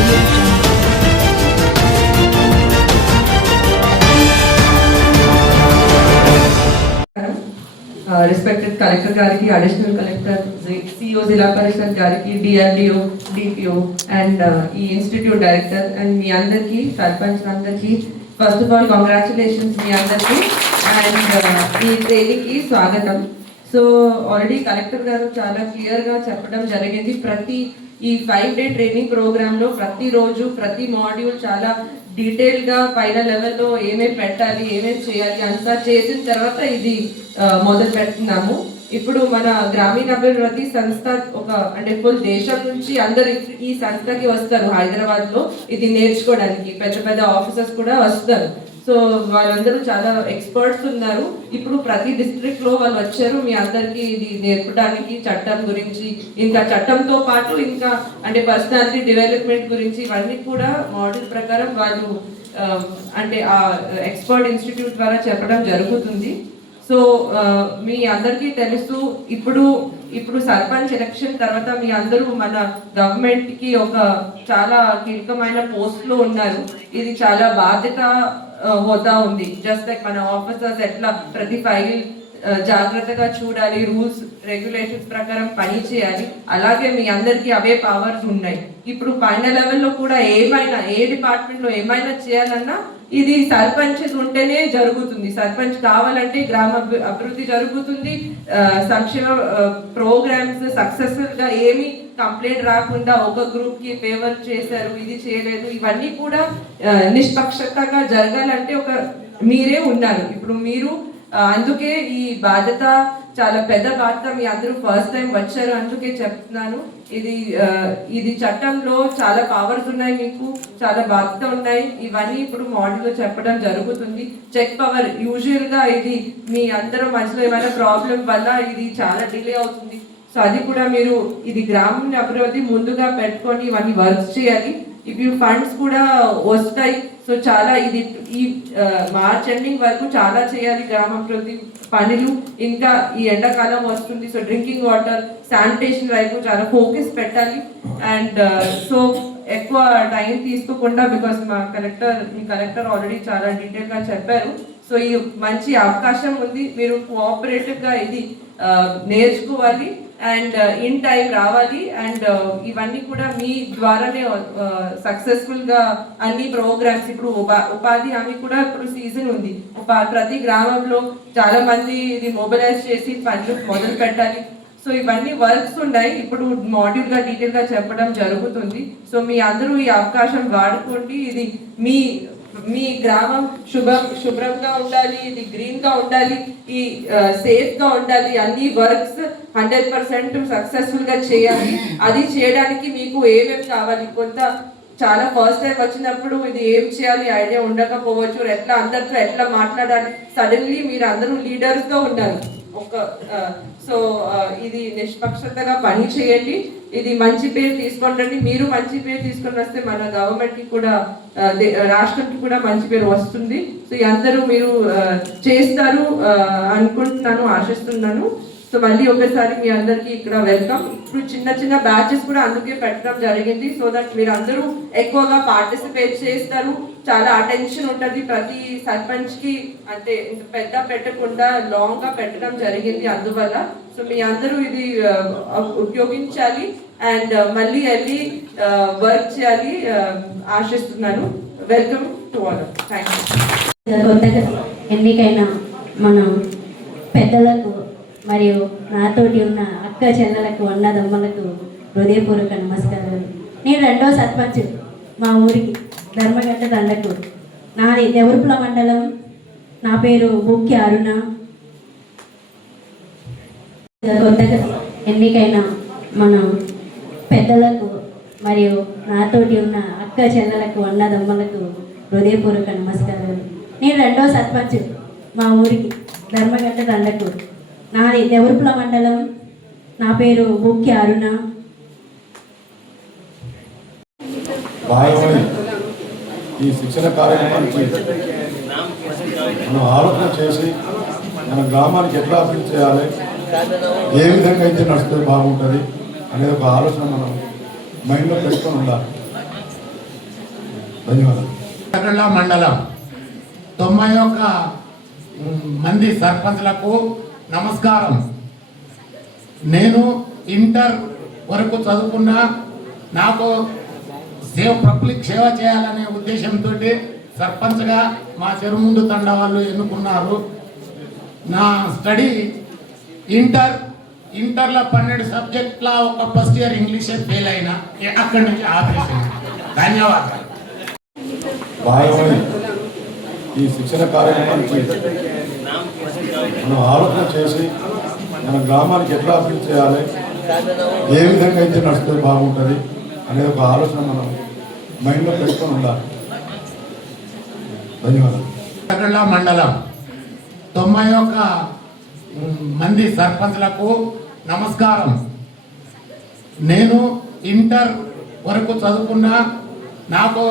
audio jungle. Respected collector గారికి additional collector CO zilla parishad గారికి DRDO DPO and ఈ institute director and మీ అందరికీ సర్పంచ్ అందరికీ ఫస్ట్ ఆఫ్ ఆల్ కంగ్రాచులేషన్స్ మీ అందరికీ అండ్ ఈ ట్రైనింగ్కి స్వాగతం సో ఆల్రెడీ కలెక్టర్ గారు చాలా క్లియర్గా చెప్పడం జరిగింది ప్రతి ఈ ఫైవ్ డే ట్రైనింగ్ ప్రోగ్రాంలో ప్రతిరోజు ప్రతి మాడ్యూల్ చాలా డీటెయిల్గా పైన లెవెల్లో ఏమేమి పెట్టాలి ఏమేమి చేయాలి అంతా చేసిన తర్వాత ఇది మొదలు పెడుతున్నాము. ఇప్పుడు మన గ్రామీణాభివృద్ధి సంస్థ ఒక అంటే ఫుల్ దేశం నుంచి అందరు ఈ- ఈ సంస్థకి వస్తారు హైదరాబాద్లో ఇది నేర్చుకోవడానికి పెద్ద పెద్ద ఆఫీసర్స్ కూడా వస్తారు. సో వాళ్ళందరూ చాలా ఎక్స్పర్ట్స్ ఉన్నారు. ఇప్పుడు ప్రతి డిస్ట్రిక్ట్లో వాళ్ళు వచ్చారు. మీ అందరికి ఇది నేర్పడానికి చట్టం గురించి ఇంకా చట్టంతో పాటు ఇంకా అంటే పర్సనాలిటీ డెవలప్మెంట్ గురించి ఇవన్నీ కూడా మోడల్ ప్రకారం వాళ్ళు అంటే ఆ ఎక్స్పర్ట్ ఇన్స్టిట్యూట్ ద్వారా చెప్పడం జరుగుతుంది. సో మీ అందరికీ తెలుసు ఇప్పుడు ఇప్పుడు సర్పంచ్ ఎలక్షన్ తర్వాత మీ అందరూ మన గవర్నమెంట్కి ఒక చాలా కీలకమైన పోస్ట్లో ఉన్నారు. ఇది చాలా బాధ్యత హోదా ఉంది. జస్ట్ లైక్ మన ఆఫీసర్స్ ఎట్లా ప్రతి ఫైల్ జాగ్రత్తగా చూడాలి రూల్స్ రెగ్యులేషన్స్ ప్రకారం పని చేయాలి. అలాగే మీ అందరికీ అవే పవర్స్ ఉన్నాయి. ఇప్పుడు పైన లెవెల్లో కూడా ఏమైనా ఏ డిపార్ట్మెంట్లో ఏమైనా చేయాలన్నా ఇది సర్పంచ్ ఉంటేనే జరుగుతుంది. సర్పంచ్ కావాలంటే గ్రామ అభివృద్ధి జరుగుతుంది. సంక్షేమ ప్రోగ్రామ్స్ సక్సెస్ఫుల్గా ఏమి కంప్లైంట్ రాకుండా ఒక గ్రూప్కి ఫేవర్ చేశారు ఇది చేయలేదు ఇవన్నీ కూడా నిష్పక్షతగా జరగాలంటే ఒక మీరే ఉన్నారు ఇప్పుడు మీరు అందుకే ఈ బాధ్యత చాలా పెద్ద వార్త మీ అందరూ ఫస్ట్ టైం వచ్చారు అందుకే చెప్తున్నాను. ఇది ఇది చట్టంలో చాలా పవర్స్ ఉన్నాయి మీకు చాలా బాధ్యత ఉన్నాయి. ఇవన్నీ ఇప్పుడు మోడల్లో చెప్పడం జరుగుతుంది. చెక్ పవర్ యూజువల్గా ఇది మీ అందరూ మధ్యలో ఏమైనా ప్రాబ్లం వల్ల ఇది చాలా డిలే అవుతుంది. సో అది కూడా మీరు ఇది గ్రామీణ అభివృద్ధి ముందుగా పెట్టుకొని ఇవన్నీ వర్క్ చేయాలి. ఇప్పుడు ఫండ్స్ కూడా వస్తాయి సో చాలా ఇది ఈ మార్చ్ ఎండింగ్ వరకు చాలా చేయాలి గ్రామాభివృద్ధి పనులు. ఇంకా ఈ ఎండాకాలం వస్తుంది సో డ్రింకింగ్ వాటర్ శానిటేషన్ వైపు చాలా ఫోకస్ పెట్టాలి. అండ్ సో ఎక్కువ టైం తీసుకోకుండా బికాస్ మా కలెక్టర్ మీ కలెక్టర్ ఆల్రెడీ చాలా డీటెయిల్గా చెప్పారు. సో ఈ మంచి అవకాశం ఉంది మీరు కోఆపరేటివ్గా ఇది నేర్చుకోవాలి. అండ్ uh, ఇన్ టైం రావాలి. అండ్ uh, ఇవన్నీ కూడా మీ ద్వారానే uh, సక్సెస్ఫుల్గా అన్ని ప్రోగ్రామ్స్ ఇప్పుడు ఉపా ఉపాధి హామీ కూడా ఇప్పుడు సీజన్ ఉంది. ఉపా ప్రతి గ్రామంలో చాలా మంది ఇది మొబిలైజ్ చేసి పనులు మొదలు పెట్టాలి. సో ఇవన్నీ వర్క్స్ ఉన్నాయి. ఇప్పుడు మాడ్యూల్గా డీటెయిల్గా చెప్పడం జరుగుతుంది. సో మీ అందరూ ఈ అవకాశం వాడుకోండి. ఇది మీ మీ గ్రామం శుభ్రం శుభ్రంగా ఉండాలి ఇది గ్రీన్గా ఉండాలి ఈ సేఫ్గా ఉండాలి అన్ని వర్క్స్ హండ్రెడ్ పర్సెంట్ సక్సెస్ఫుల్గా చేయాలి. అది చేయడానికి మీకు ఏమేమి కావాలి? కొంత చాలా ఫస్ట్ టైం వచ్చినప్పుడు ఇది ఏం చేయాలి? ఐడియా ఉండకపోవచ్చు. ఎట్లా అందరితో ఎట్లా మాట్లాడాలి? సడన్లీ మీరు అందరూ లీడర్స్ ఉండాలి. ఉన్నారు ఒక సో ఇది నిష్పక్షతగా పని చేయండి. ఇది మంచి పేరు తీసుకొని రండి మీరు మంచి పేరు తీసుకొని వస్తే మన గవర్నమెంట్కి కూడా రాష్ట్రంకి కూడా మంచి పేరు వస్తుంది. సో అందరూ మీరు చేస్తారు అనుకుంటున్నాను ఆశిస్తున్నాను. సో మళ్ళీ ఒకసారి మీ అందరికీ ఇక్కడ వెల్కమ్. ఇప్పుడు చిన్న చిన్న బ్యాచెస్ కూడా అందుకే పెట్టడం జరిగింది. సో దట్ మీరు అందరూ ఎక్కువగా పార్టిసిపేట్ చేస్తారు. చాలా అటెన్షన్ ఉంటుంది ప్రతి సర్పంచ్కి. అంటే ఇంత పెద్ద పెట్టకుండా లాంగ్గా పెట్టడం జరిగింది అందువల్ల. సో మీ అందరూ ఇది ఉపయోగించాలి. అండ్ మళ్ళీ వెళ్ళి వర్క్ చేయాలి ఆశిస్తున్నాను. Welcome to all thank you కొత్తగా ఎన్నికైన మన పెద్దలకు మరియు నాతోటి ఉన్న అక్క చెల్లెలకు అన్నదమ్మలకు హృదయపూర్వక నమస్కారాలు. నేను రెండో సర్పంచ్ మా ఊరికి. ధర్మగట్ట దండకు నాది దేవరుపుల మండలం నా పేరు ముఖ్య అరుణ. కొత్తగా ఎన్నికైన మన పెద్దలకు మరియు నాతోటి ఉన్న అక్క చెల్లెలకు అన్నదమ్మలకు హృదయపూర్వక నమస్కారాలు. నేను రెండో సర్పంచ్ మా ఊరికి ధర్మగట్ట దండకు నాది దేవరుపుల మండలం నా పేరు ముఖ్య అరుణ. ఈ శిక్షణ కార్యక్రమానికి మనం ఆలోచన చేసి మన గ్రామానికి ఎట్లా అభివృద్ధి చేయాలి ఏ విధంగా అయితే నడిస్తే బాగుంటుంది అనేది ఒక ఆలోచన మనం మైండ్లో పెట్టుకొని ఉండాలి. ధన్యవాదాలు. మండలం తొంభై ఒక్క మంది సర్పంచ్లకు నమస్కారం. నేను ఇంటర్ వరకు చదువుకున్నా నాకు సేవ పబ్లిక్ సేవ చేయాలనే ఉద్దేశంతో సర్పంచ్గా మా చెరుముందు తండ వాళ్ళు ఎన్నుకున్నారు. నా స్టడీ ఇంటర్ ఇంటర్లో పన్నెండు సబ్జెక్ట్ల ఒక ఫస్ట్ ఇయర్ ఇంగ్లీషే ఫెయిల్ అయినా అక్కడి నుంచి ఆపేసాను? ధన్యవాదాలు. ఈ శిక్షణ కార్యక్రమానికి మనం ఆలోచన చేసి మన గ్రామానికి ఎట్లా అభివృద్ధి చేయాలి ఏ విధంగా అయితే నడిస్తే బాగుంటుంది అనే ఒక ఆలోచన మనం మైండ్లో పెట్టుకొని ఉండాలి. ధన్యవాదాలు. మండలం తొంభై ఒక్క మంది సర్పంచ్లకు నమస్కారం. నేను ఇంటర్ వరకు చదువుకున్నా నాకు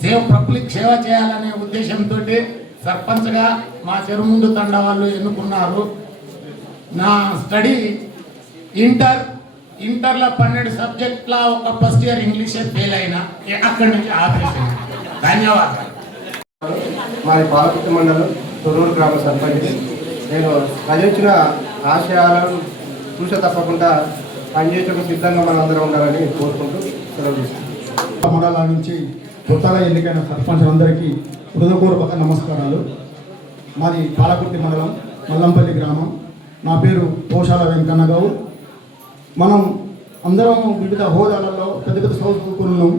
సేవ పబ్లిక్ సేవ చేయాలనే ఉద్దేశంతో సర్పంచ్గా మా చెరుముందు తండ వాళ్ళు ఎన్నుకున్నారు. నా స్టడీ ఇంటర్ ఇంటర్లో పన్నెండు సబ్జెక్ట్ల ఒక ఫస్ట్ ఇయర్ ఇంగ్లీషే ఫెయిల్ అయినా అక్కడి నుంచి ఆపేసాను ధన్యవాదాలు. మాది పాలకుర్తి మండలం తొర్రూరు గ్రామ సర్పంచ్. నేను రచించిన ఆశయాలను చూస తప్పకుండా పనిచేయటకు సిద్ధంగా మనందరం ఉండాలని కోరుకుంటూ సెలవు మండలాల నుంచి కొత్తగా ఎన్నికైన సర్పంచులందరికీ హృదయపూర్వక నమస్కారాలు. మాది పాలకుర్తి మండలం మల్లంపల్లి గ్రామం. నా పేరు పోషాల వెంకన్న గౌడ్ మనం అందరం వివిధ హోదాలలో పెద్ద పెద్ద చదువుకున్నాం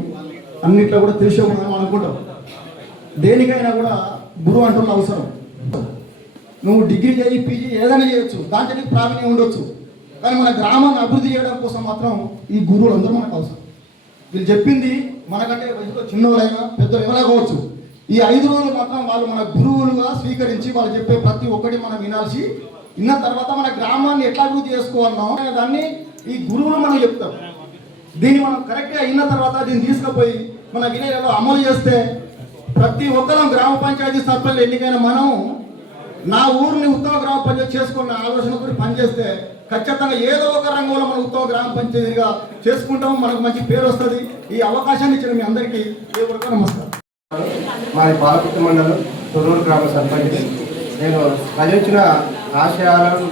అన్నిట్లో కూడా తెలిసే అనుకుంటాం. దేనికైనా కూడా గురువు అంటున్న అవసరం. నువ్వు డిగ్రీ చేయి పీజీ ఏదైనా చేయొచ్చు. దాంట్లో నీకు ప్రావీణ్యం ఉండొచ్చు. కానీ మన గ్రామాన్ని అభివృద్ధి చేయడం కోసం మాత్రం ఈ గురువులు అందరూ మనకు అవసరం. వీళ్ళు చెప్పింది మనకంటే వయసులో చిన్నోళ్ళైనా పెద్దలు ఎవరైనా కావచ్చు. ఈ ఐదు రోజులు మాత్రం వాళ్ళు మన గురువులుగా స్వీకరించి వాళ్ళు చెప్పే ప్రతి ఒక్కటి మనం వినాల్సి విన్న తర్వాత మన గ్రామాన్ని ఎట్లా అభివృద్ధి చేసుకోవాలన్నా దాన్ని ఈ గురువులు మనం చెప్తాం. దీన్ని మనం కరెక్ట్గా అయిన తర్వాత దీన్ని తీసుకుపోయి మన విలేజ్లో అమలు చేస్తే ప్రతి ఒక్కరం గ్రామ పంచాయతీ సర్పంచ్ ఎన్నికైన మనం నా ఊరిని ఉత్తమ గ్రామ పంచాయతీ చేసుకున్న ఆలోచనతో పనిచేస్తే ఖచ్చితంగా ఏదో ఒక రంగంలో మనం ఉత్తమ గ్రామ పంచాయతీగా చేసుకుంటాం మనకు మంచి పేరు వస్తుంది. ఈ అవకాశాన్ని ఇచ్చిన మీ అందరికీ ఏ నమస్కారం. మాది పాలకుర్తి మండలం తొలూరు గ్రామ సర్పంచ్. నేను రచించిన ఆశయాలను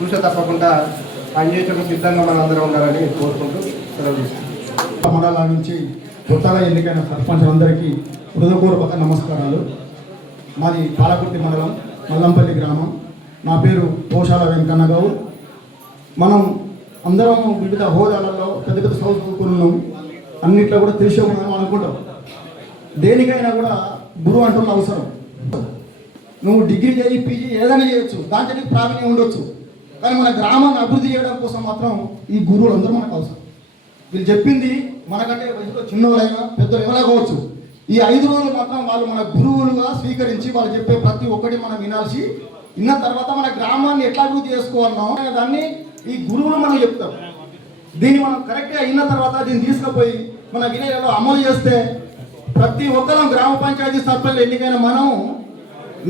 చూసే తప్పకుండా పనిచేయటకు సిద్ధంగా మనందరం ఉండాలని కోరుకుంటూ సెలవు మండలాల నుంచి కొత్తగా ఎన్నికైన సర్పంచులందరికీ హృదయపూర్వక నమస్కారాలు. మాది పాలకుర్తి మండలం మల్లంపల్లి గ్రామం. నా పేరు పోషాల వెంకన్న గౌడ్. మనం అందరం వివిధ హోదాలలో పెద్ద పెద్ద చదువుకున్నాం అన్నిట్లో కూడా తెలిసే అనుకుంటాం. దేనికైనా కూడా గురువు అంటున్న అవసరం. నువ్వు డిగ్రీ చేయి పీజీ ఏదైనా చేయొచ్చు. దాంట్లో ప్రావీణ్యం ఉండొచ్చు. కానీ మన గ్రామాన్ని అభివృద్ధి చేయడం కోసం మాత్రం ఈ గురువులు అందరూ మనకు అవసరం. వీళ్ళు చెప్పింది మనకంటే వయసులో చిన్నోళ్ళైనా పెద్దలు ఎవరైనా కావచ్చు. ఈ ఐదు రోజులు మాత్రం వాళ్ళు మన గురువులుగా స్వీకరించి వాళ్ళు చెప్పే ప్రతి ఒక్కటి మనం వినాల్సి విన్న తర్వాత మన గ్రామాన్ని ఎట్లా అభివృద్ధి చేసుకోవాలనో అనే దాన్ని ఈ గురువులు మనం చెప్తాం దీన్ని మనం కరెక్ట్గా అయిన తర్వాత దీన్ని తీసుకుపోయి మన వినయలో అమలు చేస్తే ప్రతి ఒక్కరం గ్రామ పంచాయతీ సర్పంచ్ ఎన్నికైన మనం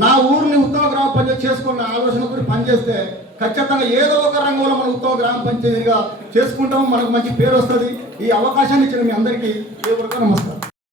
నా ఊరిని ఉత్తమ గ్రామ పంచాయతీ చేసుకున్న ఆలోచనతో పనిచేస్తే ఖచ్చితంగా ఏదో ఒక రంగంలో మనం ఉత్తమ గ్రామ పంచాయతీగా చేసుకుంటాం మనకు మంచి పేరు వస్తుంది. ఈ అవకాశాన్ని ఇచ్చిన మీ అందరికీ దేవుడిగా నమస్కారం.